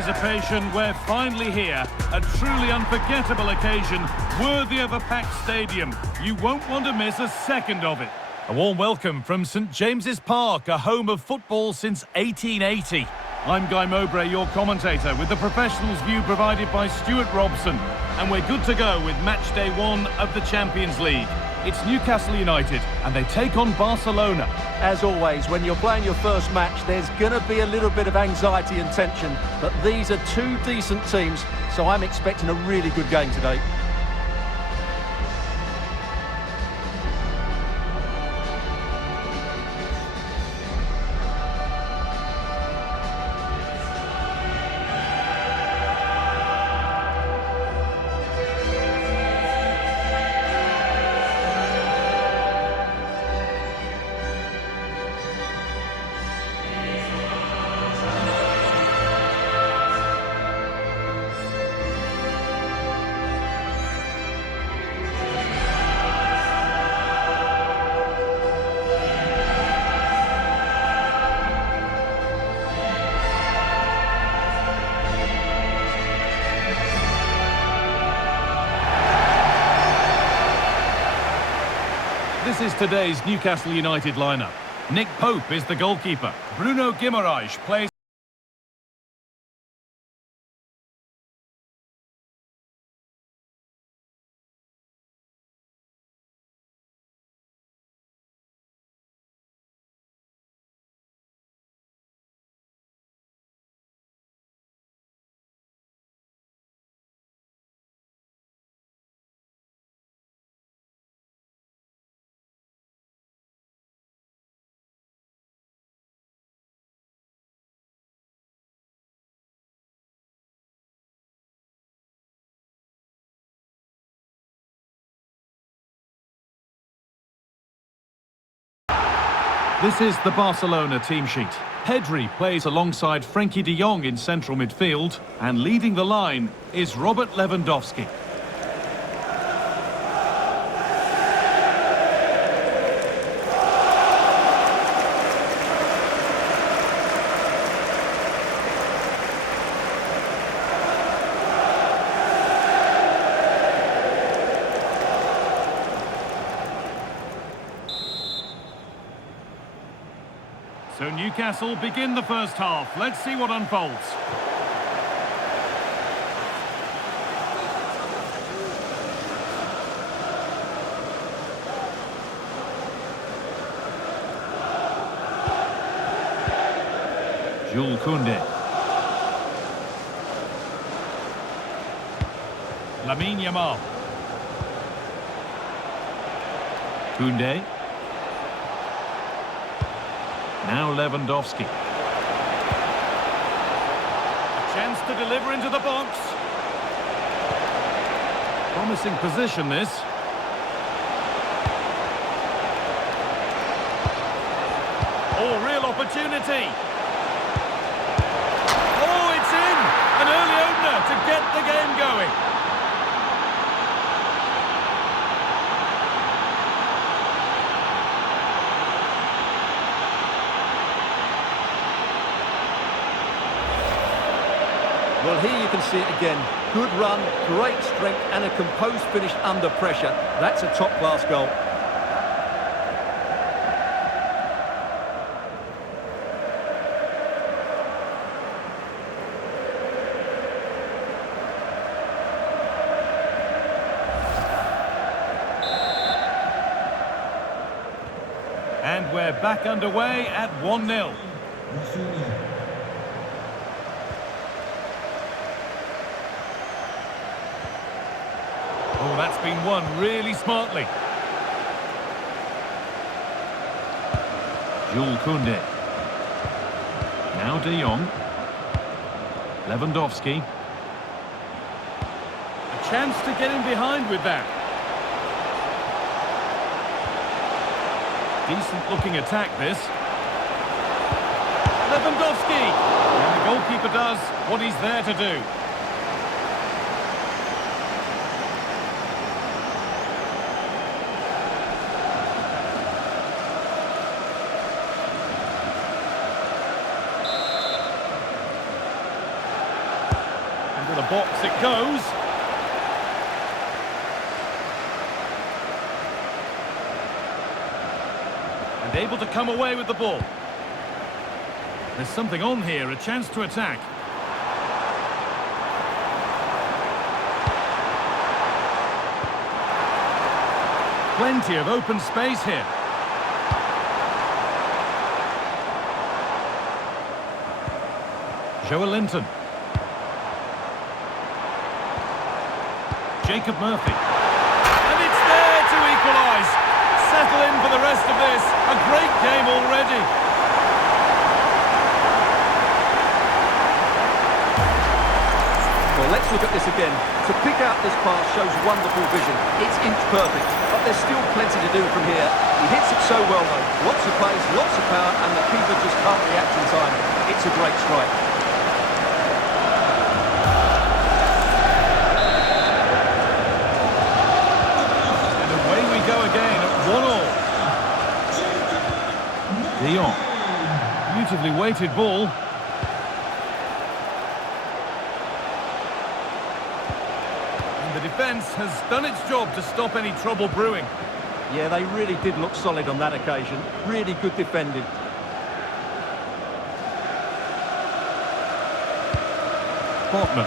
anticipation, we're finally here. A truly unforgettable occasion, worthy of a packed stadium. You won't want to miss a second of it. A warm welcome from St James's Park, a home of football since 1880. I'm Guy Mowbray, your commentator, with the professionals' view provided by Stuart Robson. And we're good to go with match day 1 of the Champions League. It's Newcastle United, and they take on Barcelona. As always, when you're playing your first match, there's going to be a little bit of anxiety and tension. But these are two decent teams, so I'm expecting a really good game today. This is today's Newcastle United lineup. Nick Pope is the goalkeeper. Bruno Guimaraes plays. This is the Barcelona team sheet. Pedri plays alongside Frenkie de Jong in central midfield, and leading the line is Robert Lewandowski. So Newcastle begin the first half. Let's see what unfolds. Jules Koundé. Lamine Yamal. Koundé. Now Lewandowski. A chance to deliver into the box. Promising position, this. Oh, real opportunity. Oh, it's in! An early opener to get the game going. Well, here you can see it again. Good run, great strength and a composed finish under pressure. That's a top-class goal. And we're back underway at 1-0. Oh, that's been won really smartly. Jules Koundé. Now de Jong. Lewandowski. A chance to get in behind with that. Decent looking attack, this. Lewandowski! And the goalkeeper does what he's there to do. Into the box it goes. And able to come away with the ball. There's something on here, a chance to attack. Plenty of open space here. Joelinton. Jacob Murphy. And it's there to equalise. Settle in for the rest of this. A great game already. Well, let's look at this again. To pick out this pass shows wonderful vision. It's inch perfect, but there's still plenty to do from here. He hits it so well, though. Lots of pace, lots of power, and the keeper just can't react in time. It's a great strike. And away we go again at 1-all. De Jong. Beautifully weighted ball. The defence has done its job to stop any trouble brewing. Yeah, they really did look solid on that occasion. Really good defending. Portman.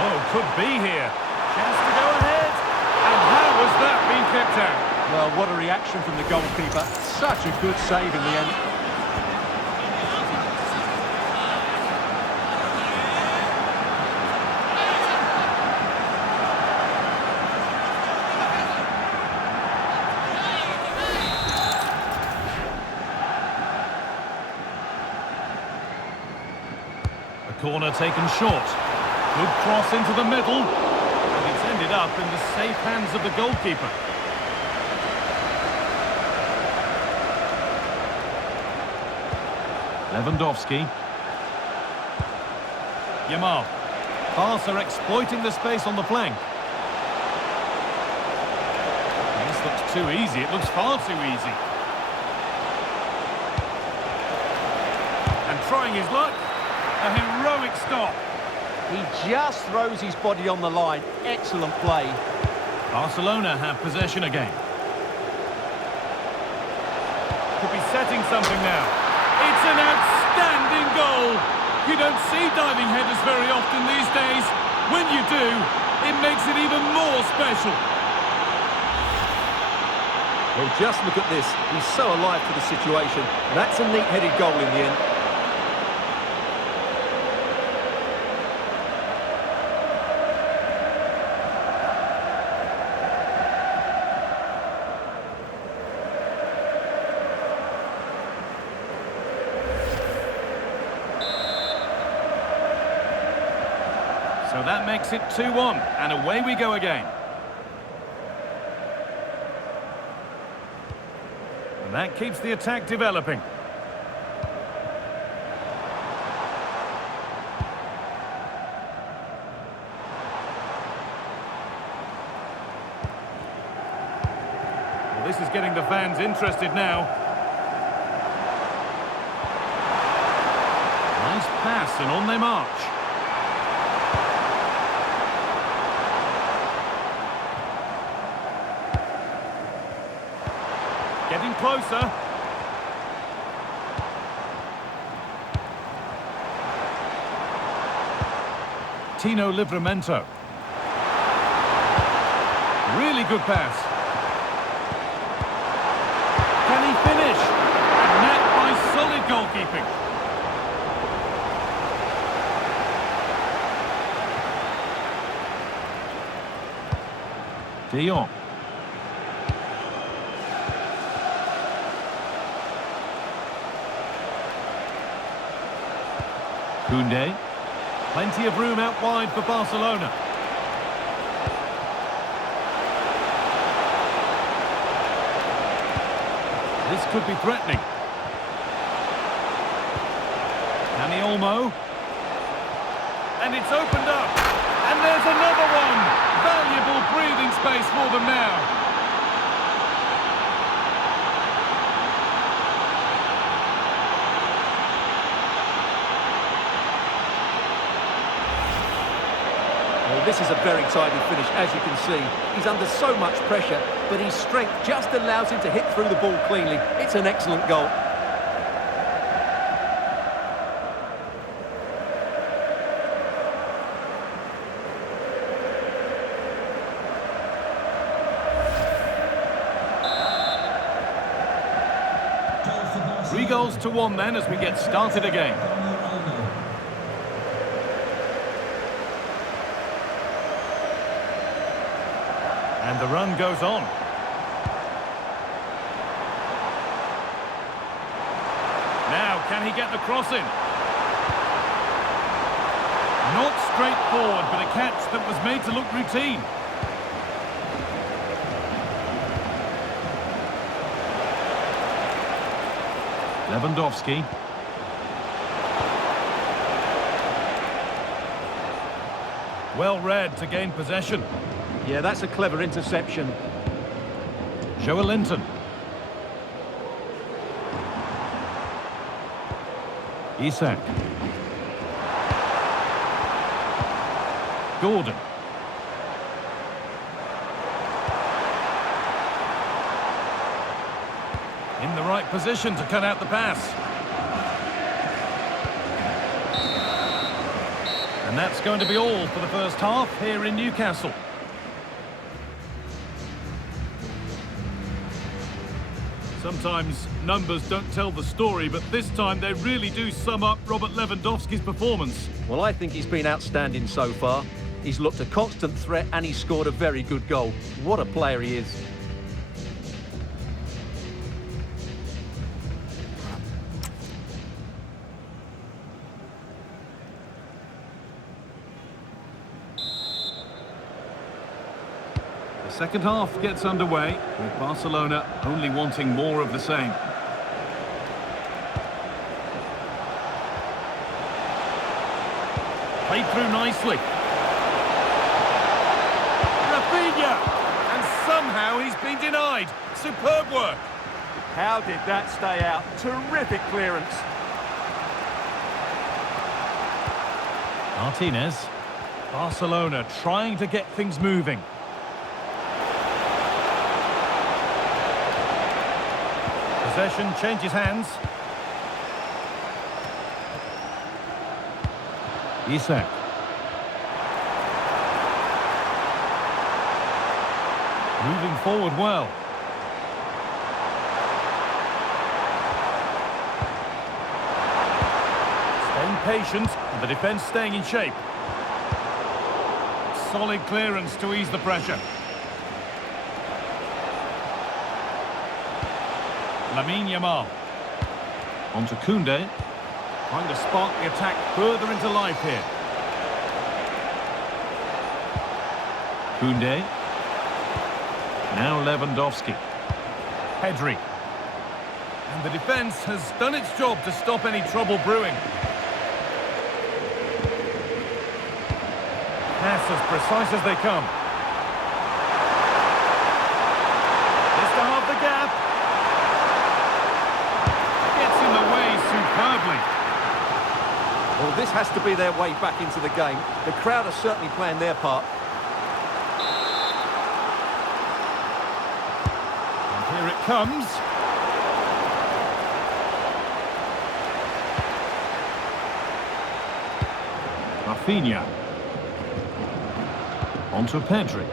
Oh, could be here. Chance to go ahead. And how has that been kept out? Well, what a reaction from the goalkeeper. Such a good save in the end. A corner taken short. Good cross into the middle. And it's ended up in the safe hands of the goalkeeper. Lewandowski. Yamal. Barca exploiting the space on the flank. This looks too easy. It looks far too easy. And trying his luck. A heroic stop. He just throws his body on the line. Excellent play. Barcelona have possession again. Could be setting something now. It's an outstanding goal. You don't see diving headers very often these days. When you do, it makes it even more special. Well, just look at this. He's so alive to the situation. That's a neat-headed goal in the end. So that makes it 2-1, and away we go again. And that keeps the attack developing. Well, this is getting the fans interested now. Nice pass, and on they march. Getting closer. Tino Livramento. Really good pass. Can he finish? And met by solid goalkeeping. De Jong. Koundé. Plenty of room out wide for Barcelona. This could be threatening. Dani Olmo. And it's opened up. And there's another one. Valuable breathing space for them now. This is a very tidy finish, as you can see. He's under so much pressure, but his strength just allows him to hit through the ball cleanly. It's an excellent goal. Three goals to one then as we get started again. And the run goes on. Now, can he get the cross in? Not straightforward, but a catch that was made to look routine. Lewandowski. Well read to gain possession. Yeah, that's a clever interception. Joelinton. Isak. Gordon. In the right position to cut out the pass. And that's going to be all for the first half here in Newcastle. Sometimes numbers don't tell the story, but this time they really do sum up Robert Lewandowski's performance. Well, I think he's been outstanding so far. He's looked a constant threat and he's scored a very good goal. What a player he is. The second half gets underway, with Barcelona only wanting more of the same. Played through nicely. Rafinha! And somehow he's been denied. Superb work. How did that stay out? Terrific clearance. Martinez. Barcelona trying to get things moving. Possession changes hands. Isak. Moving forward well. Staying patient, and the defence staying in shape. Solid clearance to ease the pressure. Lamine Yamal. On to Koundé. Trying to spark the attack further into life here. Koundé. Now Lewandowski. Pedri. And the defence has done its job to stop any trouble brewing. Pass as precise as they come. Just to halve the gap. Gets in the way superbly. Well, this has to be their way back into the game. The crowd are certainly playing their part. And here it comes. Rafinha. On to Pedri.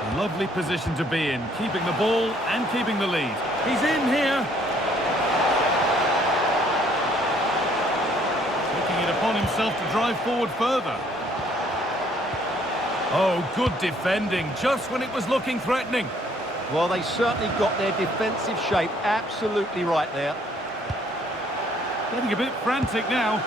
A lovely position to be in, keeping the ball and keeping the lead. He's in here. Taking it upon himself to drive forward further. Oh, good defending, just when it was looking threatening. Well, they certainly got their defensive shape absolutely right there. Getting a bit frantic now.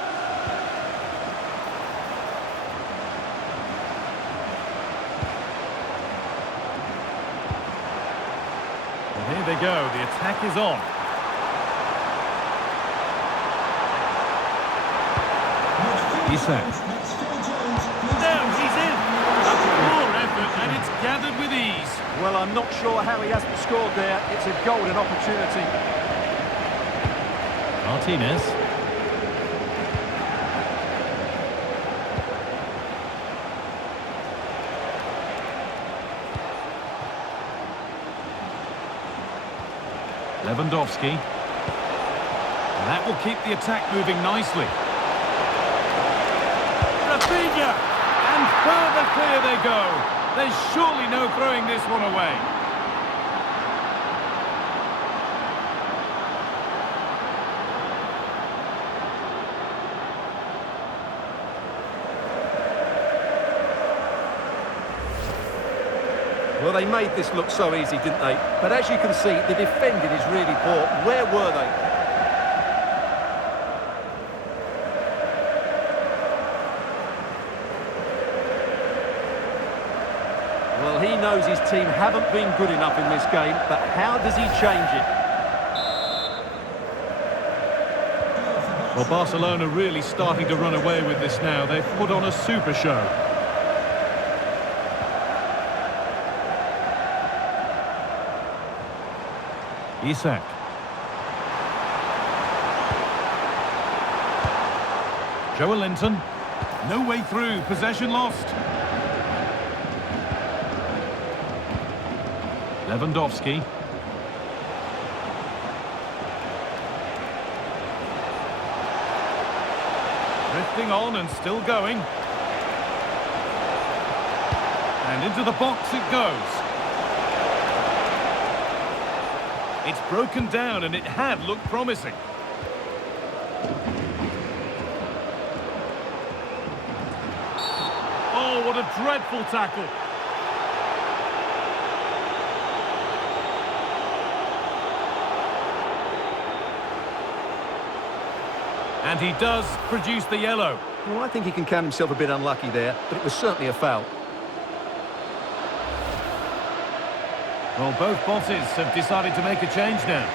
And here they go, the attack is on. Isak. Now he's in. A poor effort, and it's gathered with ease. Well, I'm not sure how he hasn't scored there. It's a golden opportunity. Martinez. Lewandowski. And that will keep the attack moving nicely. Rafinha! And further clear they go. There's surely no throwing this one away. Well, they made this look so easy, didn't they? But as you can see, the defending is really poor. Where were they? Well, he knows his team haven't been good enough in this game, but how does he change it? Well, Barcelona really starting to run away with this now. They've put on a super show. Isak. Joelinton. No way through. Possession lost. Lewandowski. Drifting on and still going. And into the box it goes. It's broken down and it had looked promising. Oh, what a dreadful tackle. And he does produce the yellow. Well, I think he can count himself a bit unlucky there, but it was certainly a foul. Well, both bosses have decided to make a change now.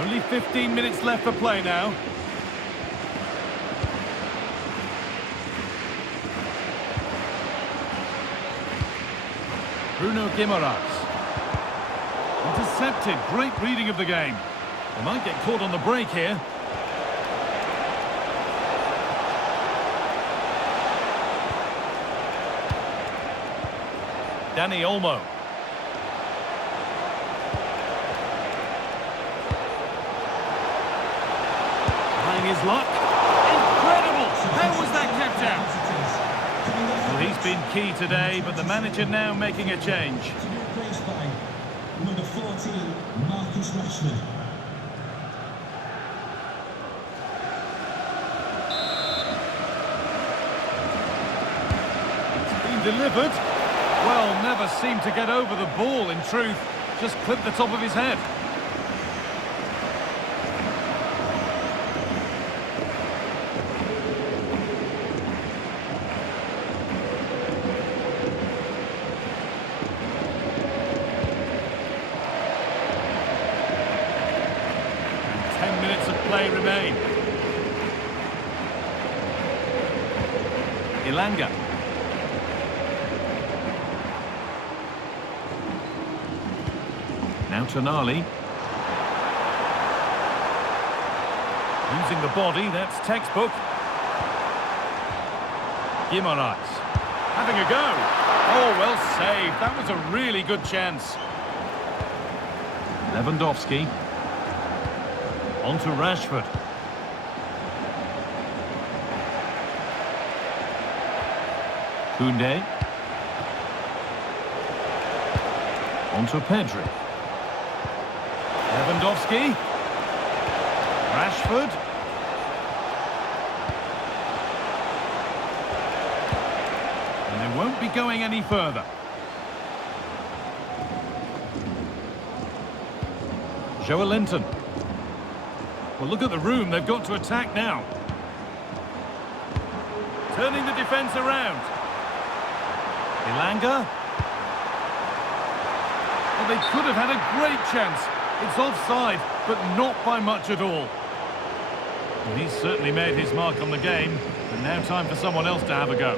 Only 15 minutes left for play now. Bruno Guimaraes. Intercepted. Great reading of the game. They might get caught on the break here. Dani Olmo. Trying his luck. Incredible! How was that kept out? Well, he's been key today, but the manager now making a change. Replaced by number 14, Marcus Rashford. It's been delivered. Well, never seemed to get over the ball, in truth. Just clipped the top of his head. And 10 minutes of play remain. Ilanga. Now Tonali. Using the body, that's textbook. Guimaraes. Having a go. Oh, well saved. That was a really good chance. Lewandowski. On to Rashford. Koundé. On to Pedri. Lewandowski. Rashford. And they won't be going any further. Joelinton. Well, look at the room. They've got to attack now. Turning the defence around. Ilanga. Well, they could have had a great chance. It's offside, but not by much at all. Well, he's certainly made his mark on the game, and now time for someone else to have a go.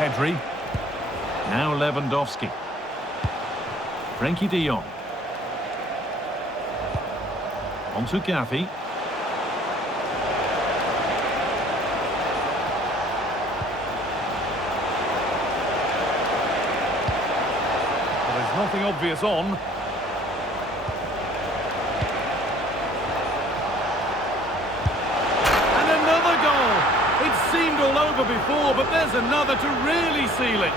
Pedri. Now Lewandowski. Frenkie de Jong. On to Gavi. Well, there's nothing obvious on. And another goal! It seemed all over before, but there's another to really seal it.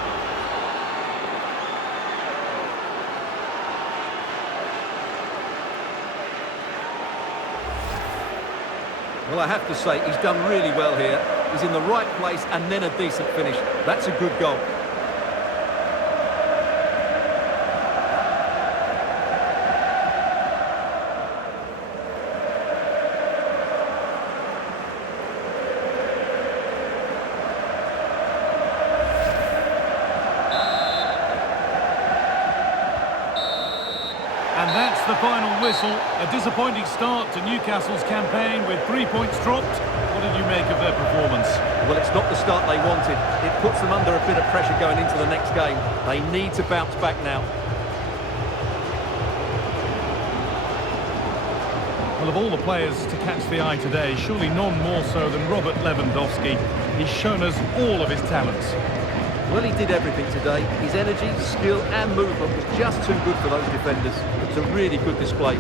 Well, I have to say, he's done really well here. He's in the right place and then a decent finish. That's a good goal. And that's the final whistle. A disappointing start to Newcastle's campaign with 3 points dropped. What did you make of their performance? Well, it's not the start they wanted. It puts them under a bit of pressure going into the next game. They need to bounce back now. Well, of all the players to catch the eye today, surely none more so than Robert Lewandowski. He's shown us all of his talents. Well, he did everything today. His energy, skill and movement was just too good for those defenders. It was a really good display.